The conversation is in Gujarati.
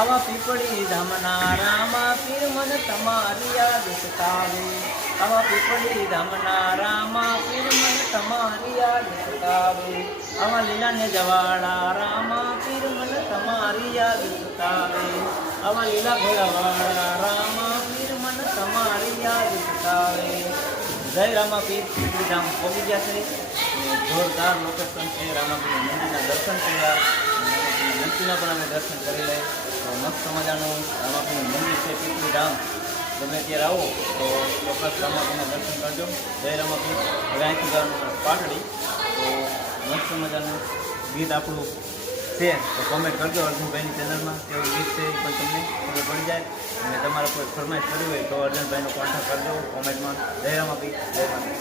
આવા પીપળી ધામના રામા પીર મન તમારી યાદ સતાવે આવા પીપળી ધામના રામા પીર મન તમારી યાદ સતાવે આવા લીલાને જવાળા રામા પીર મન તમારી યાદ સતાવે આવા લીલા ઘોડાવાળા રામા પીર મન તમારી યાદ સતાવે જય રામા પીર પીપળી ધામ પહોંચી ગયા છે જોરદાર લોકેશન છે રામાપીર મંદિરના દર્શન કર્યા મંદિરના પણ અમે દર્શન કરી લઈએ તો મસ્ત મજાનું રામાપીરનું મંદિર છે પીપળી ધામ ગમે ત્યારે આવો તો ચોક્કસ રામાપીરના દર્શન કરજો જય રામાપીર હવે અહીંથી જવાનું પાટડી તો મસ્ત મજાનું ગીત આપણું છે તો કોમેન્ટ કરજો અર્જુનભાઈની ચેનલમાં કેવું ગીત છે એ પણ તમને ખબર પડી જાય અને તમારે કોઈ ફરમાઈશ કરવી હોય તો અર્જુનભાઈનો કોન્ટેક્ટ કરજો કોમેન્ટમાં જય રામાપીર જય રામાપીર